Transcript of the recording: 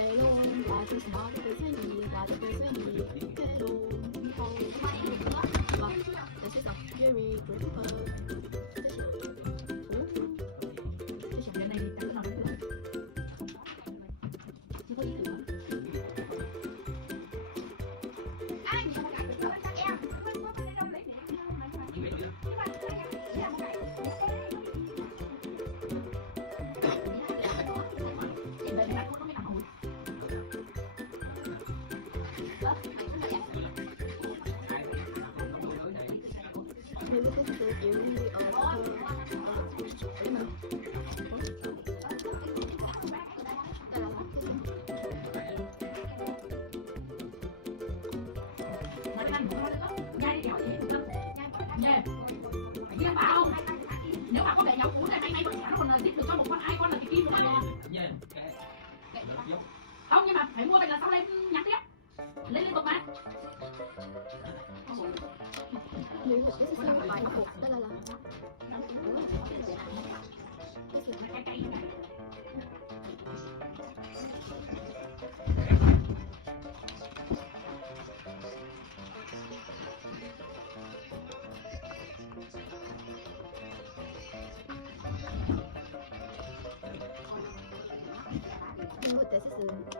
Hello, bà chơi smart với cái gì? Bà chơi cái gì? Hello, oh, das ist auch very beautiful. Cái sọc này thì chẳng nào được. Nó có ý tưởng. Nếu có sự kiểu như ở Nếu mà có bể nhỏ cũ này may vẫn nó còn zip được cho một con ai con là cái kim của nó. Không, nhưng mà phải mua về là sau lên nhắn tiếp lên liên tục mà. nếu một cái sự bài học đó là nhưng mà das ist